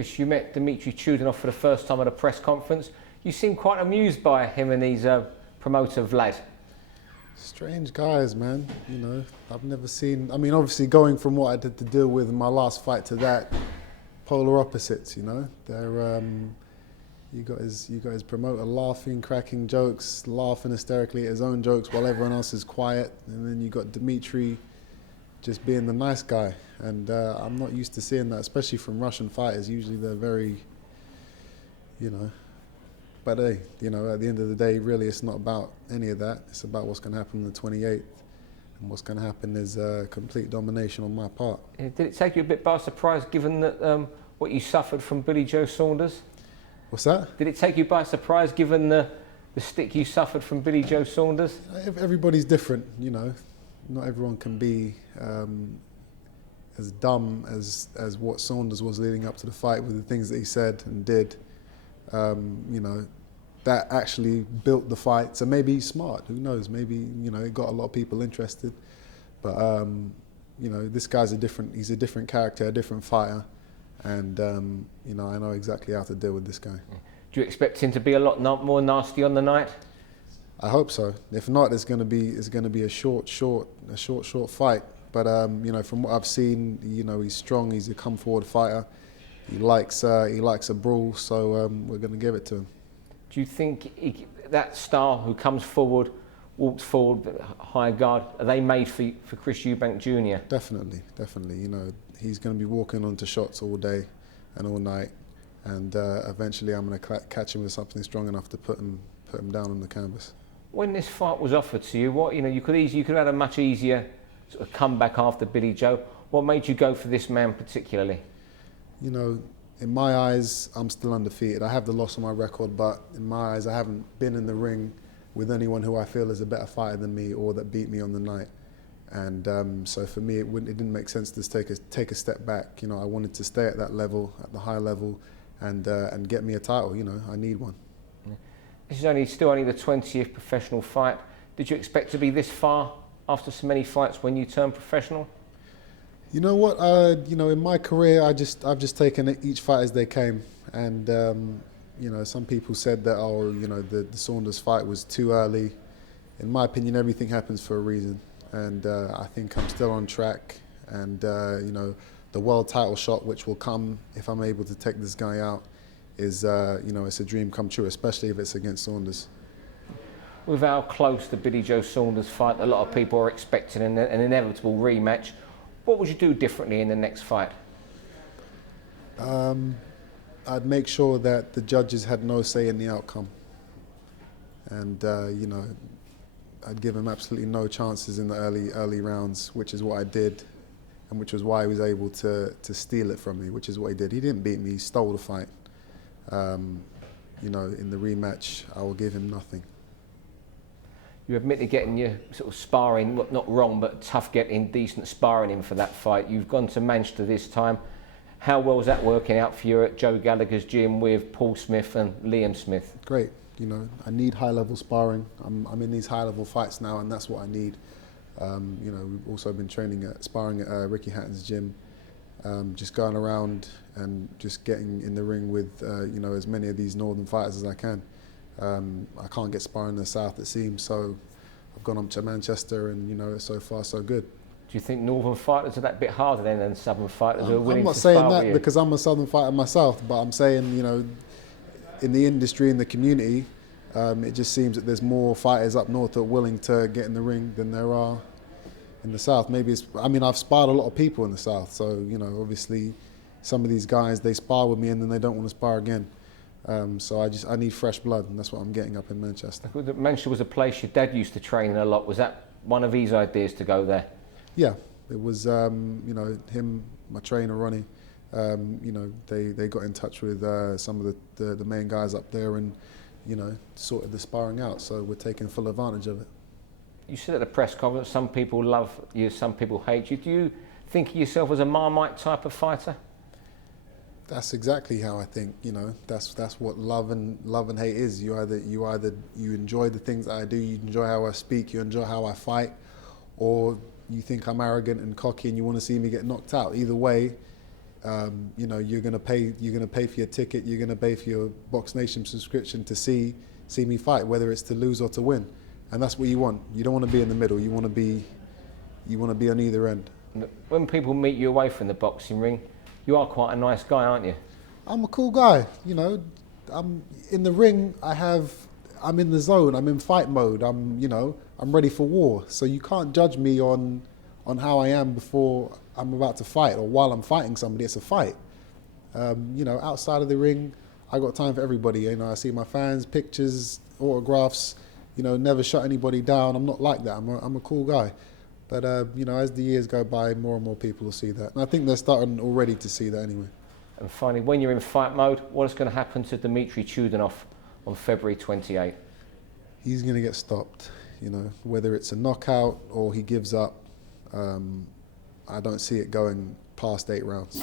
Chris, you met Dmitry Chudinov for the first time at a press conference. You seem quite amused by him and these promotive lad. Strange guys, man. You know, I've never seen. I mean, obviously, going from what I had to deal with in my last fight to that, polar opposites. You know, they're. You got his promoter laughing, cracking jokes, laughing hysterically at his own jokes while everyone else is quiet, and then you got Dmitry just being the nice guy. And I'm not used to seeing that, especially from Russian fighters. Usually they're very, you know. But hey, you know, at the end of the day, really, it's not about any of that. It's about what's going to happen on the 28th. And what's going to happen is complete domination on my part. Did it take you a bit by surprise, given that what you suffered from Billy Joe Saunders? What's that? Did it take you by surprise, given the stick you suffered from Billy Joe Saunders? Everybody's different, you know. Not everyone can be as dumb as what Saunders was leading up to the fight with the things that he said and did. You know, that actually built the fight. So maybe he's smart, who knows? Maybe, you know, it got a lot of people interested. But, you know, this guy's he's a different character, a different fighter. And, you know, I know exactly how to deal with this guy. Do you expect him to be a lot more nasty on the night? I hope so. If not, it's going to be a short fight. But, you know, from what I've seen, you know, he's strong, he's a come-forward fighter. He likes a brawl, so we're going to give it to him. Do you think that star who comes forward, walks forward, high guard, are they made for Chris Eubank Jr? Definitely. You know, he's going to be walking onto shots all day and all night, and eventually I'm going to catch him with something strong enough to put him down on the canvas. When this fight was offered to you, what, you know, you could have had a much easier sort of comeback after Billy Joe. What made you go for this man particularly? You know, in my eyes, I'm still undefeated. I have the loss on my record, but in my eyes, I haven't been in the ring with anyone who I feel is a better fighter than me or that beat me on the night. And so for me, it didn't make sense to take a step back. You know, I wanted to stay at that level, at the high level, and get me a title. You know, I need one. This is still only the 20th professional fight. Did you expect to be this far after so many fights when you turned professional? You know what? You know, in my career, I've just taken each fight as they came, and you know, some people said that, oh, you know, the Saunders fight was too early. In my opinion, everything happens for a reason, and I think I'm still on track. And you know, the world title shot, which will come if I'm able to take this guy out, is you know, it's a dream come true, especially if it's against Saunders. With how close the Billy Joe Saunders fight, a lot of people are expecting an inevitable rematch. What would you do differently in the next fight? I'd make sure that the judges had no say in the outcome. And, you know, I'd give him absolutely no chances in the early rounds, which is what I did, and which was why he was able to steal it from me, which is what he did. He didn't beat me, he stole the fight. You know, in the rematch, I will give him nothing. You admitted getting your sort of sparring, not wrong, but tough getting decent sparring in for that fight. You've gone to Manchester this time. How well is that working out for you at Joe Gallagher's gym with Paul Smith and Liam Smith? Great. You know, I need high-level sparring. I'm in these high-level fights now, and that's what I need. You know, we've also been sparring at Ricky Hatton's gym, just going around and just getting in the ring with, you know, as many of these northern fighters as I can. I can't get sparring in the south, it seems, so I've gone up to Manchester, and you know, so far so good. Do you think northern fighters are that bit harder than southern fighters who are willing to spar with you? I'm not saying that because I'm a southern fighter myself, but I'm saying, you know, in the industry, in the community, it just seems that there's more fighters up north that are willing to get in the ring than there are in the south. Maybe it's, I mean, I've sparred a lot of people in the south, so, you know, obviously some of these guys, they spar with me and then they don't want to spar again. So I need fresh blood, and that's what I'm getting up in Manchester. Manchester was a place your dad used to train in a lot. Was that one of his ideas to go there? Yeah, it was, you know, him, my trainer, Ronnie, you know, they got in touch with some of the main guys up there and, you know, sorted the sparring out, so we're taking full advantage of it. You said at the press conference, some people love you, some people hate you. Do you think of yourself as a Marmite type of fighter? That's exactly how I think. You know, that's what love and hate is. You enjoy the things that I do, you enjoy how I speak, you enjoy how I fight, or you think I'm arrogant and cocky and you want to see me get knocked out. Either way, You know, you're gonna pay for your ticket, you're gonna pay for your BoxNation subscription to see me fight, whether it's to lose or to win, and that's what you want. You don't want to be in the middle. You want to be on either end. When people meet you away from the boxing ring, you are quite a nice guy, aren't you? I'm a cool guy. You know, I'm in the ring. I'm in the zone. I'm in fight mode. I'm ready for war. So you can't judge me on how I am before I'm about to fight or while I'm fighting somebody. It's a fight. You know, outside of the ring, I got time for everybody. You know, I see my fans, pictures, autographs. You know, never shut anybody down. I'm not like that. I'm a cool guy. But you know, as the years go by, more and more people will see that. And I think they're starting already to see that anyway. And finally, when you're in fight mode, what is going to happen to Dmitry Chudinov on February 28th? He's going to get stopped. You know, whether it's a knockout or he gives up, I don't see it going past 8 rounds.